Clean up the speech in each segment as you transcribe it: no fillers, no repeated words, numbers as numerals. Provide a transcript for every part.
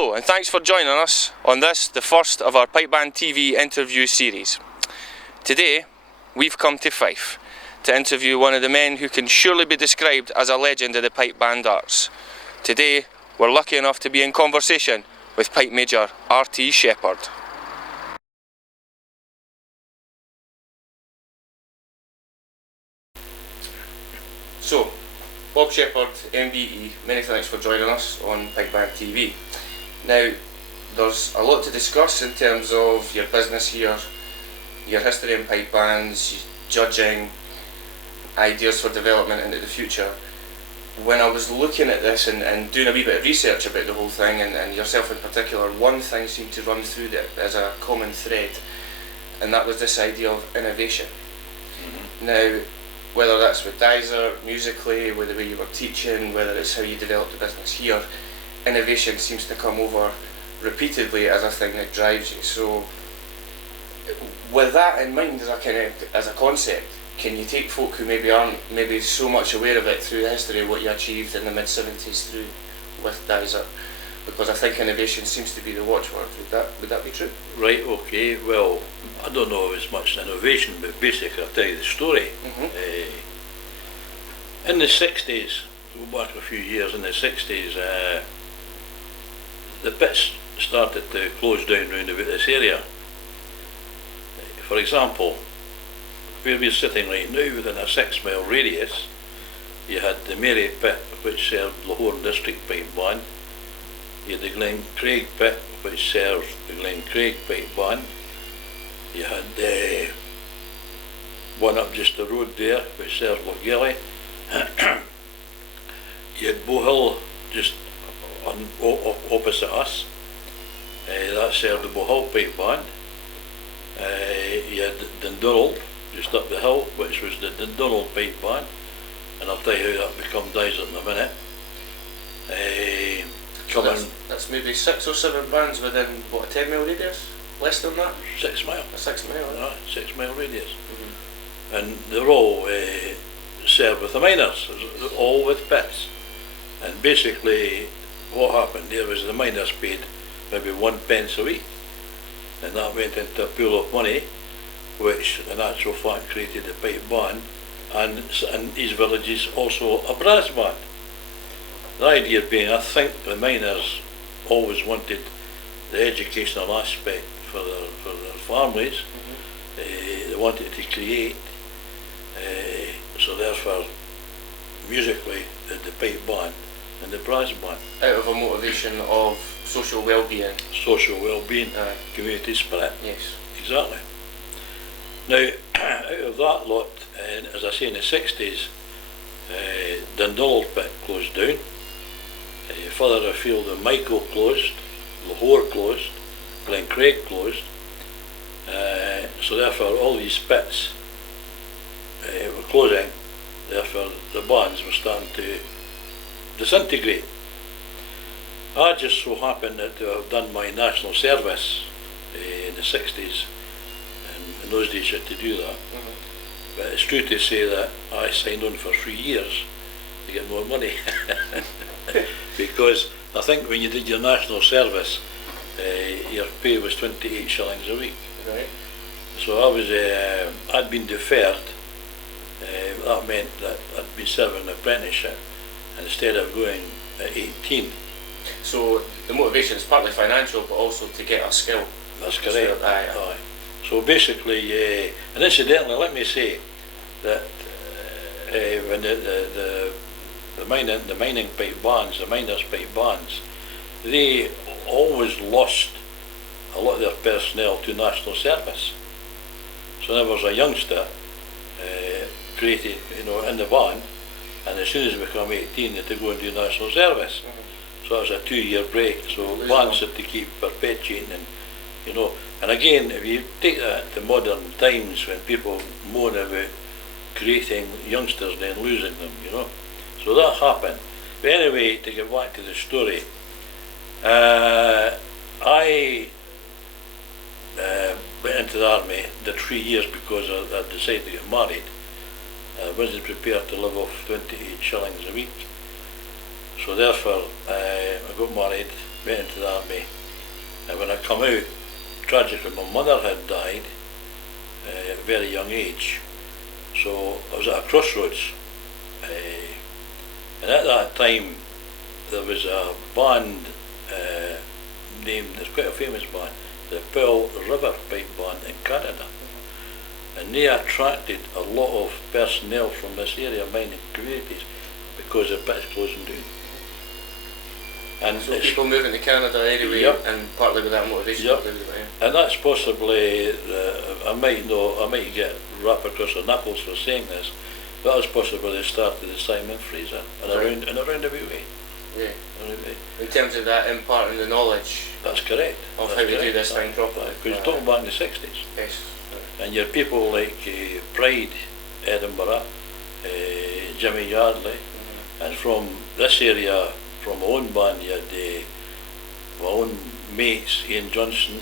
Hello and thanks for joining us on this, the first of our Pipe Band TV interview series. Today we've come to Fife to interview one of the men who can surely be described as a legend of the pipe band arts. Today we're lucky enough to be in conversation with Pipe Major R.T. Shepherd. So, Bob Shepherd MBE, many thanks for joining us on Pipe Band TV. Now, there's a lot to discuss in terms of your business here, your history in pipe bands, judging, ideas for development into the future. When I was looking at this and doing a wee bit of research about the whole thing, and yourself in particular, one thing seemed to run through it as a common thread, and that was this idea of innovation. Now, whether that's with Dysart, musically, with the way you were teaching, whether it's how you developed the business here, innovation seems to come over repeatedly as a thing that drives you. So, with that in mind as a concept, can you take folk who maybe aren't so much aware of it through the history of what you achieved in the mid-70s through with Dysart? Because I think innovation seems to be the watchword. Would that be true? Right, okay. Well, I don't know as much innovation, but basically I'll tell you the story. In the 60s, go back a few years, in the 60s, the pits started to close down around about this area. For example, where we're sitting right now, within a 6-mile radius, you had the Mary pit, which served Lahore District Pipe Band. You had the Glen Craig pit, which served the Glen Craig Pipe Band. You had the one up just the road there, which served Lochgelly. You had Bow Hill just opposite us. That served the Bow Hill Pipe Band. You had Dundonald just up the hill, which was the Dundonald Pipe Band, and I'll tell you how that became Dysart in a minute. So that's maybe 6 or 7 bands within, what, a 10-mile radius? Less than that? 6 mile. A 6 mile, right? 6-mile radius. And they're all served with the miners, all with pits. And basically what happened there was the miners paid maybe 1 pence a week, and that went into a pool of money which in actual fact created a pipe band, and in these villages also a brass band. The idea being, I think the miners always wanted the educational aspect for their families. They wanted to create, so therefore musically the pipe band and the brass band. Out of a motivation of social well-being. Social well-being, community spirit. Yes. Exactly. Now, out of that lot, as I say, in the 60s, Dundonald pit closed down. Further afield, the Michael closed, Lahore closed, Glen Craig closed. So therefore all these pits were closing, therefore the bands were starting to disintegrate. I just so happened to have done my national service in the 60s, and in those days you had to do that. But it's true to say that I signed on for 3 years to get more money. Because I think when you did your national service, your pay was 28 shillings a week. Right. So I was, I'd been deferred. That meant that I'd been serving an apprenticeship, and instead of going at 18. So the motivation is partly financial, but also to get a skill. That's correct. Aye. So basically, and incidentally, let me say that when the mining pipe bands, the miners' pipe bands, they always lost a lot of their personnel to national service. So there was a youngster created, in the band, and as soon as they become 18, they had to go and do national service. So that was a 2-year break. So bands had to keep perpetuating, and again, if you take that to modern times when people moan about creating youngsters and then losing them, So that happened. But anyway, to get back to the story, I went into the army, did 3 years because I decided to get married. I wasn't prepared to live off 28 shillings a week. So therefore, I got married, went into the army, and when I come out, tragically my mother had died at a very young age, so I was at a crossroads, and at that time there was a band named, it's quite a famous band, the Pearl River Pipe Band in Canada, and they attracted a lot of personnel from this area, mining communities, because the pit's closing down. And so people moving to Canada anyway, yep. And partly with that motivation. Yep. And that's possibly, I might get wrapped across the knuckles for saying this, but that was possibly the start of the Simon Fraser, and right. around about way. Yeah. In terms of that imparting the knowledge. That's correct. Of how to do this thing properly. Because you're talking back in the 60s. Yes. And you have people like Pride, Edinburgh, Jimmy Yardley, and from this area, from my own band, you had my own mates, Ian Johnson,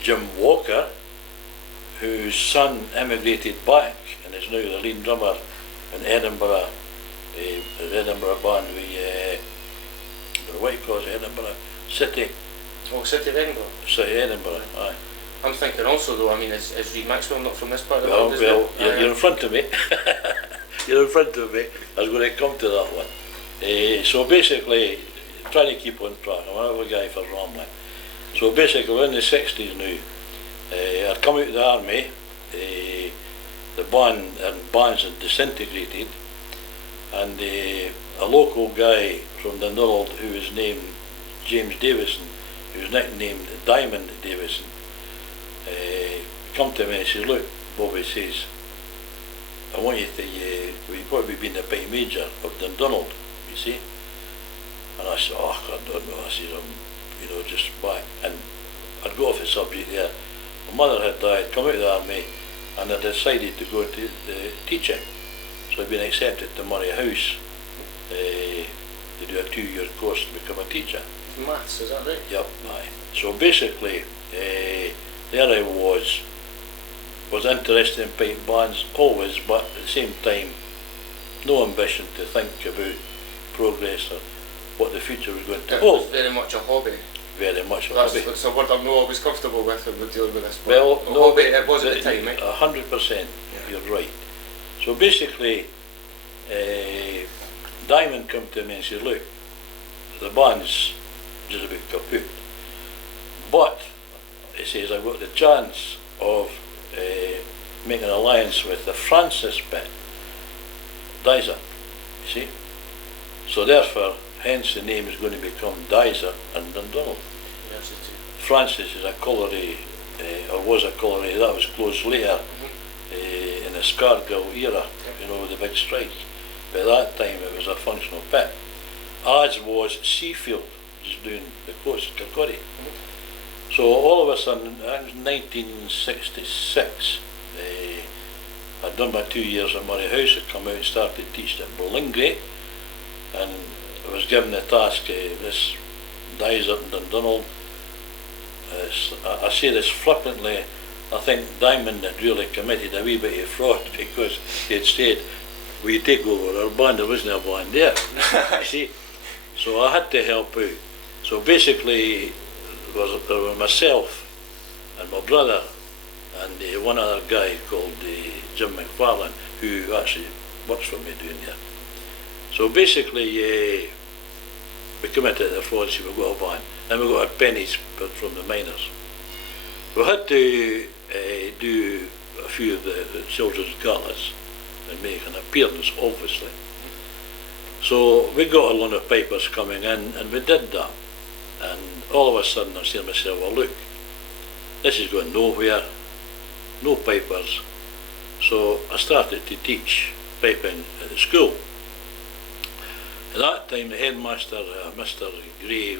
Jim Walker, whose son emigrated back and is now the lead drummer in Edinburgh, the Edinburgh band with, what do you call it, Edinburgh City. Oh, City of Edinburgh? City Edinburgh, aye. I'm thinking also though, I mean, is Reid Maxwell not from this part of the well, world? Well, you're in front of me. You're in front of me. I was going to come to that one. So basically, trying to keep on track, I'm another guy for rambling. So basically, we're in the 60s now. I'd come out of the army, the band and bands had disintegrated, and a local guy from Dundonald who was named James Davison, who was nicknamed Diamond Davison, come to me and says, look, Bobby says, I want you to, we've probably been the pipe major of Dundonald, you see. And I said, oh, I don't know. I said, I'm, just back. And I'd go off the subject there. My mother had died, come out of the army, and I decided to go to the teaching. So I'd been accepted to Murray House to do a 2-year course to become a teacher. Maths, is that right? Yep, aye. So basically, there I was interested in pipe bands always, but at the same time, no ambition to think about progress or what the future was going to hold. It was very much a hobby. Very much a That's hobby. That's a word I'm not always comfortable with dealing with this. Well, no, hobby it was at the time, right? 100%, you're right. So basically, Diamond come to me and said, look, the band's just a bit kaput, but he says I've got the chance of making an alliance with the Francis pit, Dysart, you see. So therefore, hence the name is going to become Dysart and Dundonald. Yes, Francis is a colliery, or was a colliery, that was closed later in the Scargill era, with the big strikes. By that time it was a functional pit, as was Seafield, just doing the coast, Kirkcaldy. So all of a sudden, in 1966, I'd done my 2 years at Murray House, I'd come out and started teaching at Berlingray, and I was given the task, this Dysart and Dundonald. I say this flippantly, I think Diamond had really committed a wee bit of fraud because he had said, we take over our band, there wasn't a band there, you see. So I had to help out. So basically, there was myself and my brother and one other guy called Jim McFarlane, who actually works for me doing here. So basically, we committed to the fraud, so we got a band. Then we got our pennies from the miners. We had to do a few of the children's galas and make an appearance, obviously. So we got a lot of papers coming in, and we did that. And all of a sudden I said to myself, well look, this is going nowhere, no papers. So I started to teach piping at the school. At that time the headmaster, Mr. Gray,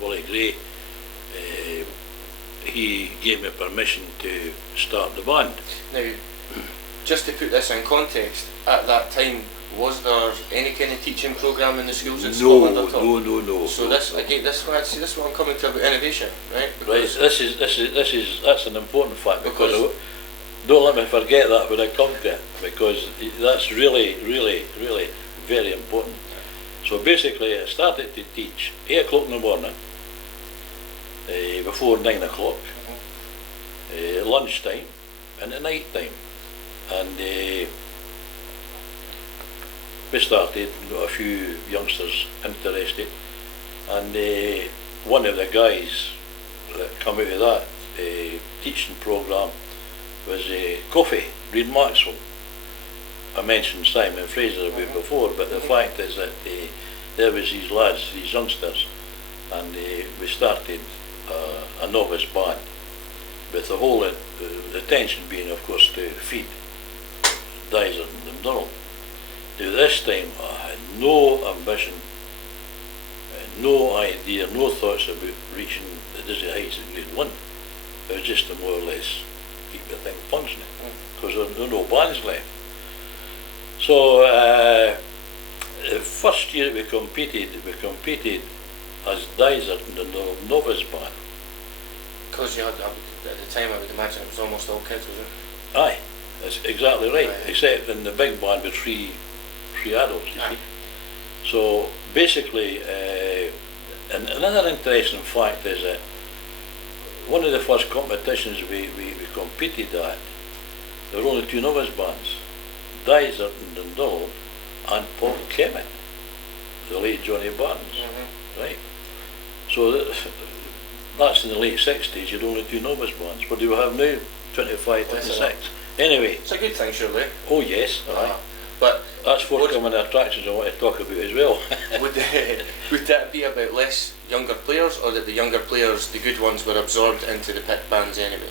Wally Gray, he gave me permission to start the band. Now, just to put this in context, at that time, was there any kind of teaching programme in the schools in Scotland at all? No. So this again, this is what I'm coming to about innovation, right? Because that's an important fact, because don't let me forget that when I come to it, because that's really very important. So basically I started to teach 8 o'clock in the morning, before 9 o'clock, lunchtime and at night time. And we started, got a few youngsters interested, and one of the guys that come out of that teaching programme was Coffee, Reed Maxwell. I mentioned Simon Fraser a bit before, but the fact is that there was these lads, these youngsters, and we started a novice band, with the whole intention being, of course, to feed Dysart and Dundonald. Now this time I had no ambition, no idea, no thoughts about reaching the dizzy heights of grade 1. It was just to more or less keep the thing functioning, because there were no bands left. So the first year we competed as Dysart and Dundonald novice band. Because you had, at the time I would imagine it was almost all kids, was it? Aye, that's exactly right, Aye. except in the big band with three adults, you see. So basically, and another interesting fact is that one of the first competitions we competed at, there were only 2 novice bands, Dysart and Dundonald and Paul Kemet, the late Johnny Barnes, right? So that's in the late 60s, you'd only 2 novice bands. What do we have now? 25, 26. Anyway. It's a good thing, surely. Oh yes, aye. But that's forthcoming attractions I want to talk about as well. would that be about less younger players, or that the younger players, the good ones, were absorbed into the pit bands anyway?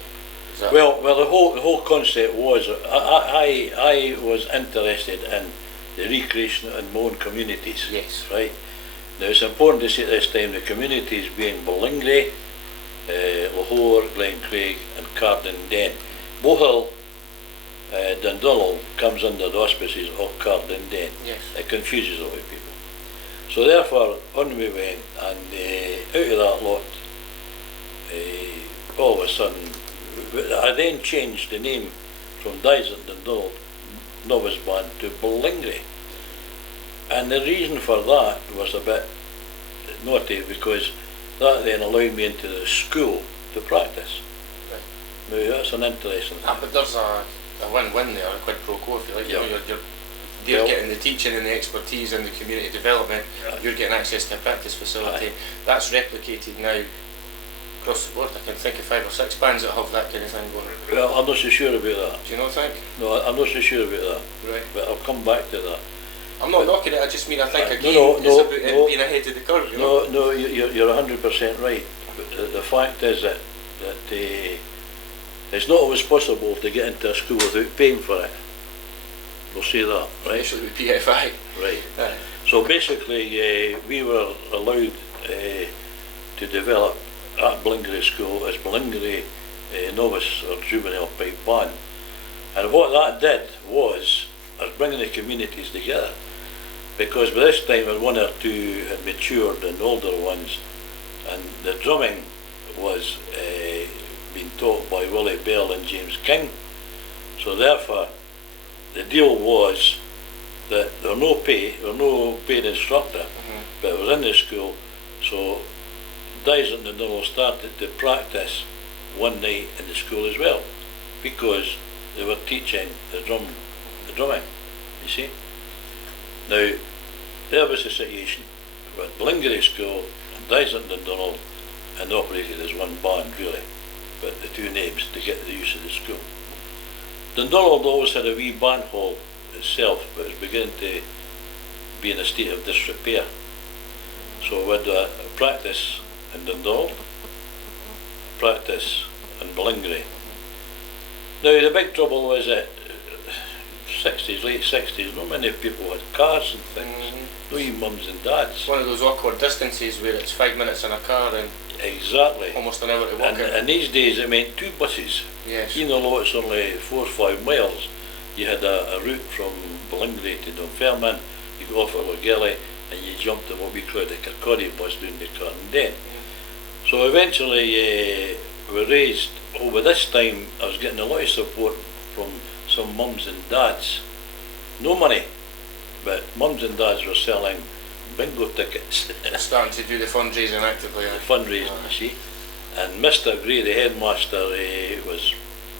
Well, the whole concept was I was interested in the recreation in my own communities. Yes. Right. Now it's important to say at this time the communities being Ballingray, Lahore, Glencraig and Cardenden. Bohill, Dundonald comes under the auspices of Cardenden. Yes. It confuses a lot of people. So therefore on we went, and out of that lot, all of a sudden, I then changed the name from Dysart and Dundonald novice band to Ballingray. And the reason for that was a bit naughty, because that then allowed me into the school to practice. Right. Now that's an interesting thing. But there's a win-win there, a quid pro quo, if you like. Yeah. You know, they're getting the teaching and the expertise and the community development, you're getting access to a practice facility. Aye. That's replicated now across the board. I can think of 5 or 6 bands that have that kind of thing going. Well, I'm not so sure about that. Do you not think? No, I'm not so sure about that. Right. But I'll come back to that. I'm not knocking it, I just mean I think again it's about it being ahead of the curve. You know? No, you're 100% right. But the fact is that it's not always possible to get into a school without paying for it. We'll say that, right? Especially with PFI. Right. Aye. So basically, we were allowed to develop at Ballingray School as Ballingray Novice or Juvenile Pipe Band. And what that did was bringing the communities together. Because by this time 1 or 2 had matured and older ones, and the drumming was being taught by Willie Bell and James King. So therefore the deal was that there were no paid instructor, but it was in the school. So Dysart and Dundonald started to practice one night in the school as well, because they were teaching the drumming, you see. Now, there was the situation with Ballingray School and Dysart and Dundonald, and operated as one band really, but the 2 names to get the use of the school. Dundonald always had a wee band hall itself, but it was beginning to be in a state of disrepair. So we'd practice in Dundonald, practice in Ballingray. Now the big trouble was that 60s, late 60s, not many people had cars and things, no even mums and dads. It's one of those awkward distances where it's 5 minutes in a car and exactly almost an hour to walk in. And these days it meant 2 buses. Yes. You know, it's only 4 or 5 miles. You had a route from Ballingray to Dunfermline, you go off at Logelly and you jumped on what we called the Kirkcaldy bus down to Cardenden. So eventually we raised, over this time I was getting a lot of support from some mums and dads. No money, but mums and dads were selling bingo tickets. Starting to do the fundraising actively. The fundraising, you see. And Mr. Gray, the headmaster, was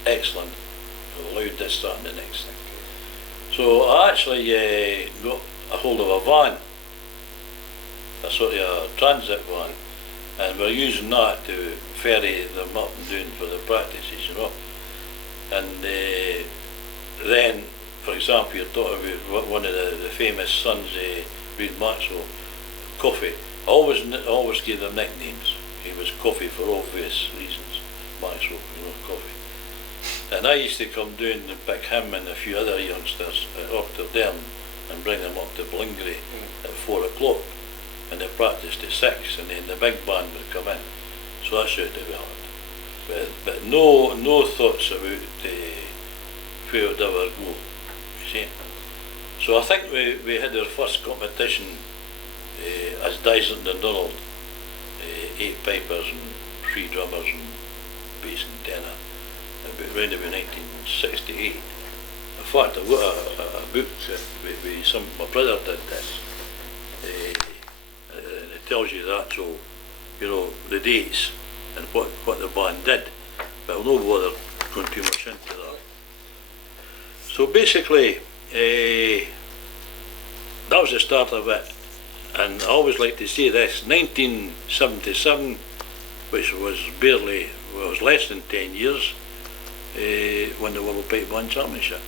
excellent. Allowed this, that and the next thing. So I actually got a hold of a van, a sort of a transit van, and we're using that to ferry them up and down for the practices, you know. And then, for example, you're talking about one of the famous sons, Reed Maxwell, Coffee. I always gave them nicknames. He was Coffee for obvious reasons. Maxwell, you know, Coffee. And I used to come down and pick him and a few other youngsters at Cardenden and bring them up to Blingrey at 4 o'clock. And they practiced at 6, and then the big band would come in. So that's how it developed. But no thoughts about where it would ever go, you see. So I think we had our first competition as Dysart and Dundonald, 8 pipers and 3 drummers and bass and tenor, around about 1968. In fact, I've got a book with my brother did this, and it tells you the actual, you know, the dates and what the band did, but I'll not bother going too much into that. So basically, that was the start of it, and I always like to say this, 1977, which was less than 10 years, won the World Pipe Band Championship.